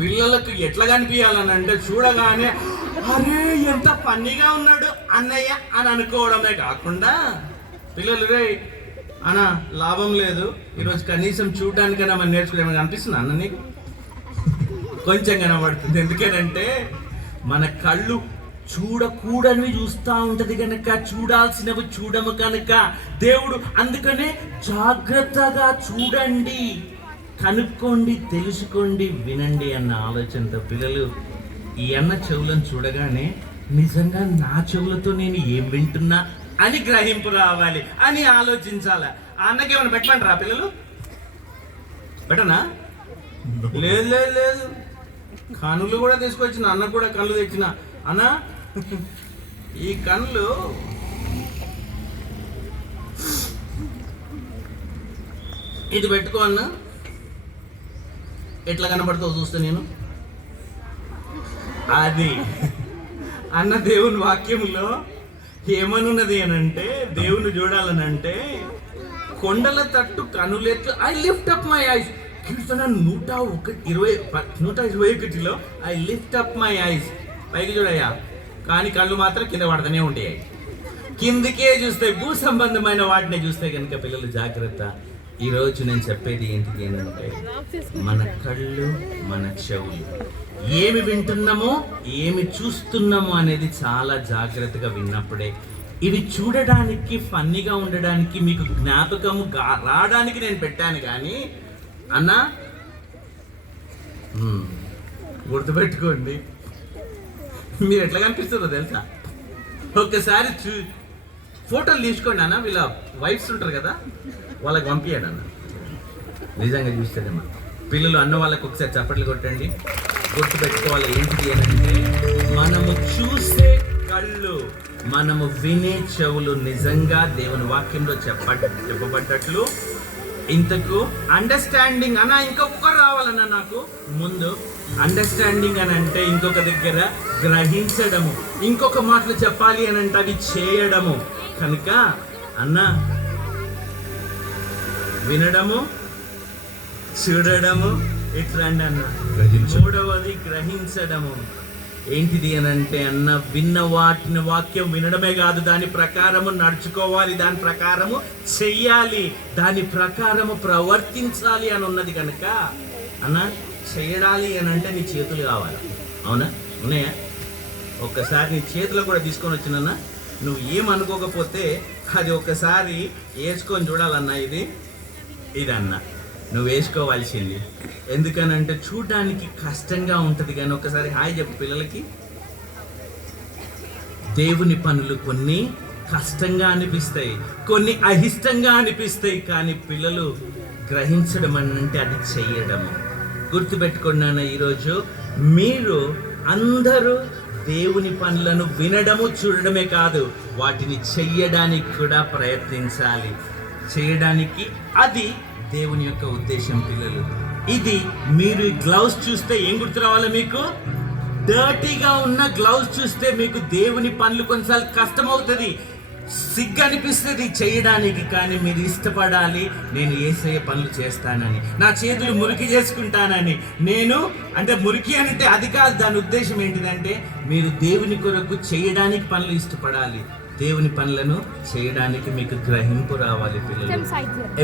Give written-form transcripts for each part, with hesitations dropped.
పిల్లలకు ఎట్లా కనిపించాలని అంటే చూడగానే అరే ఎంత ఫన్నీగా ఉన్నాడు అన్నయ్య అని అనుకోవడమే కాకుండా పిల్లలు రే అన్న లాభం లేదు ఈరోజు కనీసం చూడడానికైనా మనం నేర్చుకోవడం అనిపిస్తుంది అన్న నీకు కొంచెం కనబడుతుంది. ఎందుకనంటే మన కళ్ళు చూడకూడనివి చూస్తూ ఉంటది కనుక, చూడాల్సినవి చూడము కనుక దేవుడు అందుకనే జాగ్రత్తగా చూడండి, కనుక్కోండి, తెలుసుకోండి, వినండి అన్న ఆలోచనతో పిల్లలు ఈ అన్న చెవులను చూడగానే నిజంగా నా చెవులతో నేను ఏం వింటున్నా అని గ్రహింపు రావాలి అని ఆలోచించాలి. ఆ అన్నకి ఏమైనా పెట్టమంటారా పిల్లలు? పెట్టనా? లేదు లేదు లేదు, కనులు కూడా తీసుకొచ్చిన అన్న కూడా కళ్ళు తెచ్చిన అన్న ఈ కళ్ళు ఇది పెట్టుకో అన్న, ఎట్లా కనపడుతుందో చూస్తే నేను అది అన్న దేవుని వాక్యంలో ఏమనున్నది అని అంటే దేవుని చూడాలనంటే కొండల తట్టు కనులెట్లు I lift up my eyes. కీర్తన 121లో I lift up my eyes, పైకి చూడయ్యా, కానీ కళ్ళు మాత్రం కింద పడుతూనే ఉంటాయి, కిందికే చూస్తాయి, భూ సంబంధమైన వాటిని చూస్తే కనుక పిల్లలు జాగ్రత్త. ఈరోజు నేను చెప్పేది ఏంటిది ఏంటంటే మన కళ్ళు మన చెవులు ఏమి వింటున్నామో ఏమి చూస్తున్నామో అనేది చాలా జాగ్రత్తగా విన్నప్పుడే ఇవి చూడడానికి ఫన్నీగా ఉండడానికి మీకు జ్ఞాపకము రావడానికి నేను పెట్టాను. కానీ అన్నా గుర్తుపెట్టుకోండి, మీరు ఎట్లా కనిపిస్తుందో తెలుసా? ఒక్కసారి ఫోటోలు తీసుకోండి అన్న, వీళ్ళ వైఫ్స్ ఉంటారు కదా వాళ్ళకి పంపించండి అన్న, నిజంగా చూస్తేనేమో పిల్లలు అన్న వాళ్ళకి ఒకసారి చప్పట్లు కొట్టండి. గుర్తుపెట్టుకోవాలి ఏంటిది అంటే మనము చూసే కళ్ళు మనము వినే చెవులు నిజంగా దేవుని వాక్యంలో చెప్పబడ్డట్లు ఇంతకు అండర్స్టాండింగ్ అన్న ఇంకొకరు రావాలన్నా నాకు ముందు అండర్స్టాండింగ్ అని అంటే ఇంకొక దగ్గర గ్రహించడము, ఇంకొక మాటలు చెప్పాలి అని అంటే అవి చేయడము. కనుక అన్న వినడము చూడడము ఇట్లాంటి అన్న, మూడవది గ్రహించడము. ఏంటిది అని అంటే అన్న విన్న వాటిని వాక్యం వినడమే కాదు, దాని ప్రకారము నడుచుకోవాలి, దాని ప్రకారము చెయ్యాలి, దాని ప్రకారము ప్రవర్తించాలి అని ఉన్నది. కనుక అన్న చేయడాలి అని అంటే నీ చేతులు కావాలి, అవునా? ఉన్నాయా? ఒక్కసారి నీ చేతిలో కూడా తీసుకొని వచ్చినన్నా, నువ్వు ఏమనుకోకపోతే అది ఒక్కసారి వేసుకొని చూడాలన్నా, ఇది అన్న నువ్వు వేసుకోవాల్సింది. ఎందుకనంటే చూడడానికి కష్టంగా ఉంటుంది, కానీ ఒకసారి హాయ్ చెప్పు పిల్లలకి. దేవుని పనులు కొన్ని కష్టంగా అనిపిస్తాయి, కొన్ని అయిష్టంగా అనిపిస్తాయి, కానీ పిల్లలు గ్రహించడం అంటే అది చెయ్యడము. గుర్తుపెట్టుకోండి నాన్న, ఈరోజు మీరు అందరూ దేవుని పనులను వినడము చూడడమే కాదు, వాటిని చెయ్యడానికి కూడా ప్రయత్నించాలి. చేయడానికి అది దేవుని యొక్క ఉద్దేశం పిల్లలు. ఇది మీరు గ్లౌస్ చూస్తే ఏం గుర్తు రావాలి మీకు? డర్టీగా ఉన్న గ్లౌస్ చూస్తే మీకు దేవుని పనులు కొన్నిసార్లు కష్టమవుతుంది, సిగ్గు అనిపిస్తుంది చేయడానికి. కానీ మీరు ఇష్టపడాలి, నేను యేసయ్య పనులు చేస్తానని, నా చేతులు మురికి చేసుకుంటానని. నేను అంటే మురికి అంటే అది కాదు, దాని ఉద్దేశం ఏంటిదంటే మీరు దేవుని కొరకు చేయడానికి పనులు ఇష్టపడాలి, దేవుని పనులను చేయడానికి మీకు గ్రహింపు రావాలి పిల్లలు.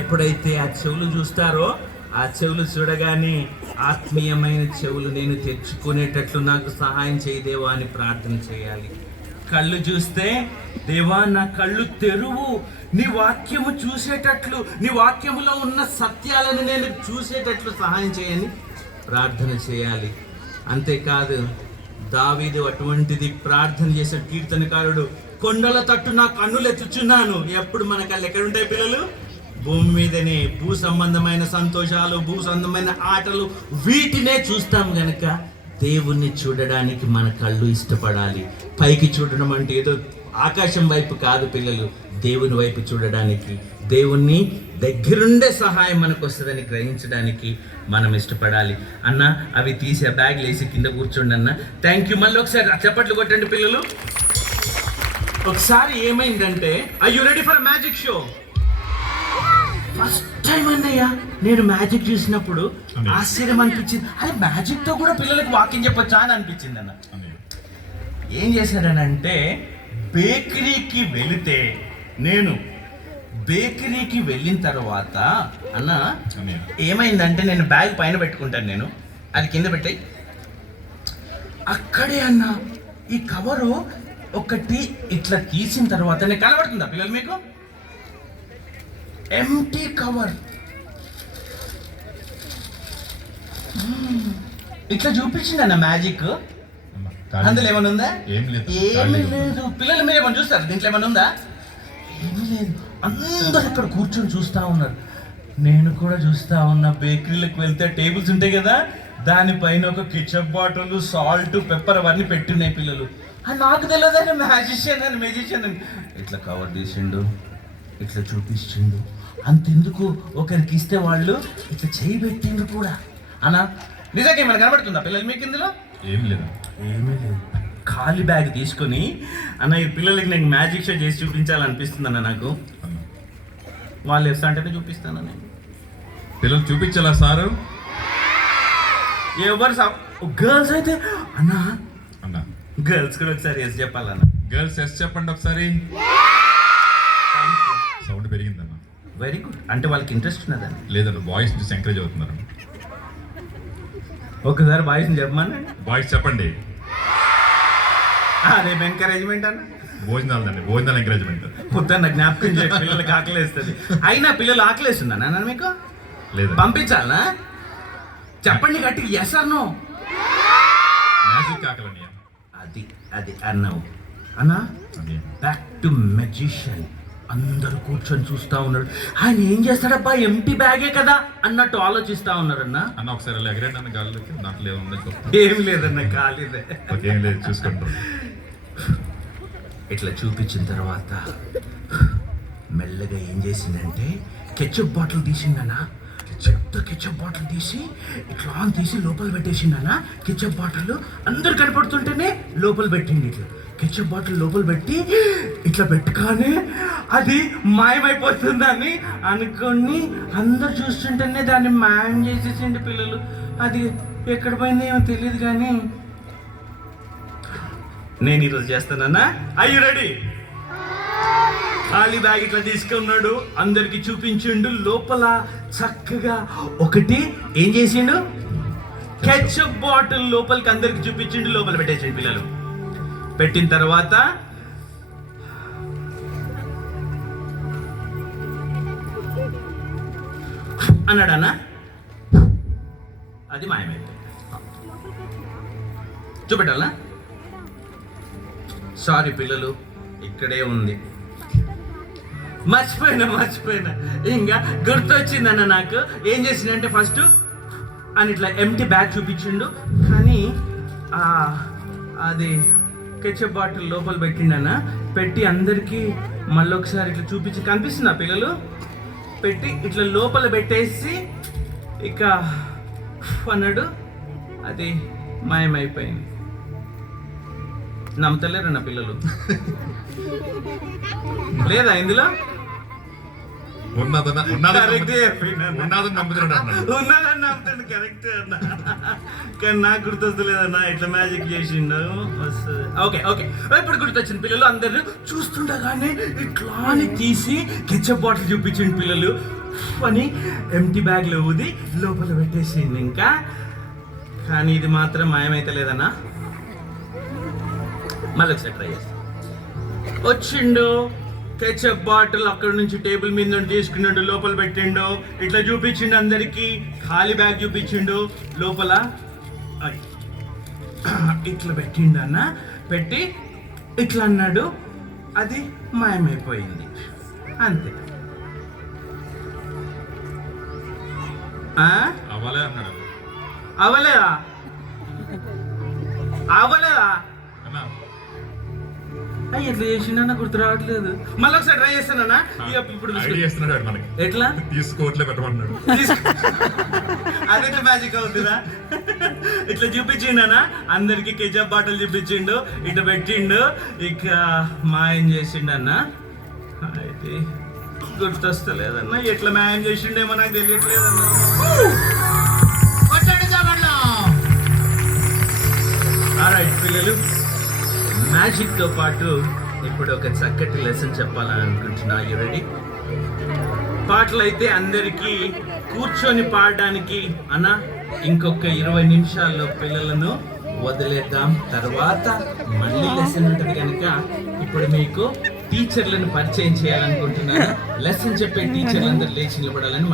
ఎప్పుడైతే ఆ చెవులు చూస్తారో, ఆ చెవులు చూడగానే ఆత్మీయమైన చెవులు నేను తెచ్చుకునేటట్లు నాకు సహాయం చేయదేవా అని ప్రార్థన చేయాలి. కళ్ళు చూస్తే దేవా నా కళ్ళు తెరువు, నీ వాక్యము చూసేటట్లు, నీ వాక్యములో ఉన్న సత్యాలను నేను చూసేటట్లు సహాయం చేయని ప్రార్థన చేయాలి. అంతేకాదు దావీదు అటువంటిది ప్రార్థన చేసే కీర్తనకారుడు, కొండల తట్టు నా కన్నులు ఎత్తుచున్నాను. ఎప్పుడు మన కళ్ళు ఎక్కడ ఉంటాయి పిల్లలు? భూమి మీదనే. భూ సంబంధమైన సంతోషాలు, భూ సంబంధమైన ఆటలు, వీటినే చూస్తాం గనక దేవుణ్ణి చూడడానికి మన కళ్ళు ఇష్టపడాలి. పైకి చూడడం అంటే ఏదో ఆకాశం వైపు కాదు పిల్లలు, దేవుని వైపు చూడడానికి, దేవుణ్ణి దగ్గరుండే సహాయం మనకు వస్తుందని గ్రహించడానికి మనం ఇష్టపడాలి. అన్న అవి తీసి బ్యాగ్లు వేసి కింద కూర్చోండి అన్న. Thank you. మళ్ళీ ఒకసారి చప్పట్లు కొట్టండి పిల్లలు. ఒకసారి ఏమైందంటే, are you ready for magic show? First time అన్నయ్య నేను మ్యాజిక్ చూసినప్పుడు అన్నయ్య. ఆశ్చర్యం అనిపించింది. అరే మ్యాజిక్ తో కూడా పిల్లలకు వాకింగ్ చెప్పొచ్చా అని అనిపించింది అన్న. ఏం చేశాడనంటే బేకరీకి వెళితే నేను బేకరీకి వెళ్ళిన తర్వాత అన్న ఏమైందంటే నేను బ్యాగ్ పైన పెట్టుకుంటాను, నేను అది కింద పెట్టాయి. అక్కడే అన్న ఈ కవరు ఒకటి ఇట్లా తీసిన తర్వాత నేను కనబడుతుందా పిల్లలు మీకు? ఎంటీ కవర్ ఇట్లా చూపించింది అన్న మ్యాజిక్. అందులో ఏమైనా ఉందా? ఏమీ లేదు. పిల్లలు మీరు ఏమైనా చూస్తారు దీంట్లో ఏమైనా ఉందా? ఏమీ లేదు. అందరు ఇక్కడ కూర్చొని చూస్తూ ఉన్నారు, నేను కూడా చూస్తూ ఉన్నా. బేకరీలకు వెళ్తే టేబుల్స్ ఉంటాయి కదా, దానిపైన ఒక కిచప్ బాటిల్, సాల్ట్, పెప్పర్ అవన్నీ పెట్టున్నాయి పిల్లలు. నాకు తెలియదని మెజిషియన్ అని ఇట్లా కవర్ తీసిండు, ఇట్లా చూపించిండు. అంతెందుకు ఒకరికి ఇస్తే వాళ్ళు ఇట్లా చేయి పెట్టిండు కూడా. అన్న నిజంగా ఏమైనా కనబడుతుందా పిల్లలు మీకు ఇందులో? ఏమీ లేదు. ఖాళీ బ్యాగ్ తీసుకొని అన్న ఈ పిల్లలకి నేను మ్యాజిక్ షో చేసి చూపించాలనిపిస్తుంది అన్న నాకు. వాళ్ళు ఎస్ అంటేనే చూపిస్తాను నేను. పిల్లలు చూపించాలా సారు? ఎవరు గర్ల్స్ అయితే అన్న అన్న గర్ల్స్ కూడా ఒకసారి ఎస్ చెప్పాలన్న. గర్ల్స్ ఎస్ చెప్పండి ఒకసారి. సౌండ్ పెరిగిందన్న. Very good. అంటే వాళ్ళకి ఇంట్రెస్ట్ ఉన్నదని. లేదన్న బాయ్స్ చూసి ఎంకరేజ్ అవుతున్నారు. ఒకసారి బాయ్స్ని చెప్పమనండి. బాయ్స్ చెప్పండి. రేపు ఎంకరేజ్మెంట్ అన్న. భోజనాలు ఎంకరేజ్మెంట్. పొద్దున్న జ్ఞాపకం చేయ పిల్లలకి ఆకలేస్తుంది. అయినా పిల్లలు ఆకలేస్తుందా నాన్న మీకు? లేదు. పంపించాలనా? చెప్పండి గట్టిగా, ఎస్ ఆర్ నో. మ్యాజిక్ ఆకలి అది అది అన్నావు అన్న. Back to magician. అందరూ కూర్చొని చూస్తూ ఉన్నాడు. ఆయన ఏం చేస్తాడబ్బా, ఎంటీ బ్యాగే కదా అన్నట్టు ఆలోచిస్తూ ఉన్నారన్న. అన్న ఒకసారి అలా ఎగరేండి అన్న గాలిలోకి. దాంట్లో ఏముంది? ఏం లేదన్న, ఖాళీదే. ఏం లేదు, చూసుకుంటాం. ఇట్లా చూపించిన తర్వాత మెల్లగా ఏం చేసిందంటే కెచప్ బాటిల్ తీసిందన్నా. చెత్త కెచప్ బాటిల్ తీసి ఇట్లా ఆన్ తీసి లోపల పెట్టేసిందన్నా. కెచప్ బాటిల్ అందరు కనపడుతుంటేనే లోపల పెట్టింది. ఇట్లా కెచప్ బాటిల్ లోపల పెట్టి ఇట్లా పెట్టుగానే అది మాయమైపోతుందని అనుకొని అందరు చూస్తుంటేనే దాన్ని మాయం చేసేసిండి పిల్లలు. అది ఎక్కడ పోయిందో ఏమో తెలియదు కానీ నేను ఈరోజు చేస్తానన్నా. Are you ready? ఖాళీ బ్యాగ్ ఇట్లా తీసుకున్నాడు, అందరికి చూపించిండు. లోపల చక్కగా ఒకటి ఏం చేసిండు, కెచప్ బాటిల్ లోపలికి అందరికి చూపించిండు, లోపల పెట్టేసిండు పిల్లలు. పెట్టిన తర్వాత అన్నాడన్నా, అది మాయమైపోయింది. చూపెట్టాలనా? సారీ పిల్లలు, ఇక్కడే ఉంది. మర్చిపోయినా ఇంకా గుర్తొచ్చిందన్న నాకు. ఏం చేసిందంటే ఫస్ట్ అని ఇట్లా ఎంటీ బ్యాగ్ చూపించిండు, కానీ అది కెచప్ బాటిల్ లోపల పెట్టిండన్న. పెట్టి అందరికీ మళ్ళీ ఒకసారి ఇట్లా చూపించి, కనిపిస్తుందా పిల్లలు? పెట్టి ఇట్లా లోపల పెట్టేసి ఇక అన్నాడు, అది మాయమైపోయింది. నమ్ముతలేరన్న పిల్లలు. లేదా ఇందులో ఉన్నదని నమ్ముతున్నాడు. ఉన్నదని నమ్ముతాడు, కరెక్ట్ అన్న. కానీ నాకు గుర్తొస్తలేదన్నా ఇట్లా మ్యాజిక్ చేసిండు. ఓకే ఇప్పుడు గుర్తొచ్చింది. పిల్లలు అందరూ చూస్తుండగానే ఇట్లా అని తీసి కెచప్ బాటిల్ చూపించిండు పిల్లలు అని ఎంటీ బ్యాగ్లో ఊది లోపల పెట్టేసిండు. ఇంకా కానీ ఇది మాత్రం మాయమైతే లేదన్నా. మళ్ళీ ఒకసారి ట్రై చేస్తా. వచ్చిండు కెచప్ బాటిల్ అక్కడ నుంచి టేబుల్ మీద నుండి తీసుకున్నాడు, లోపల పెట్టిండు, ఇట్లా చూపించిండు అందరికి. ఖాళీ బ్యాగ్ చూపించిండు, లోపల ఇట్లా పెట్టిండు అన్న. పెట్టి ఇట్లా అన్నాడు, అది మాయమైపోయింది. అంతే. అవలేదా? ఎట్లా చేసిండన్నా గుర్తు రావట్లేదు. మళ్ళీ ఒకసారి ట్రై చేస్తానన్నా. ఇప్పుడు ఎట్లా తీసుకోవట్లే పెట్టమన్నాడు. అదే మ్యాజిక్ అవుతుందా? ఇట్లా చూపించిండనా అందరికి కెచప్ బాటిల్ చూపించిండు, ఇట్లా పెట్టిండు, ఇక మాయం చేసిండన్న. అయితే గుర్తొస్తలేదన్నా, ఎట్లా మ్యాయం చేసిండేమో నాకు తెలియట్లేదన్నా. ఆల్రైట్ పిల్లలు, మ్యాజిక్ తో పాటు ఇప్పుడు ఒక చక్కటి లెసన్ చెప్పాలని అనుకుంటున్నా. You ready? పాటలు అయితే అందరికీ కూర్చొని పాడడానికి అన్న ఇంకొక 20 నిమిషాల్లో పిల్లలను వదిలేద్దాం. తర్వాత మళ్ళీ లెసన్ ఉంటుంది కనుక ఇప్పుడు మీకు టీచర్లను పరిచయం చేయాలనుకుంటున్నాను. లెసన్ చెప్పే టీచర్లందరూ లేచి నిలబడాలని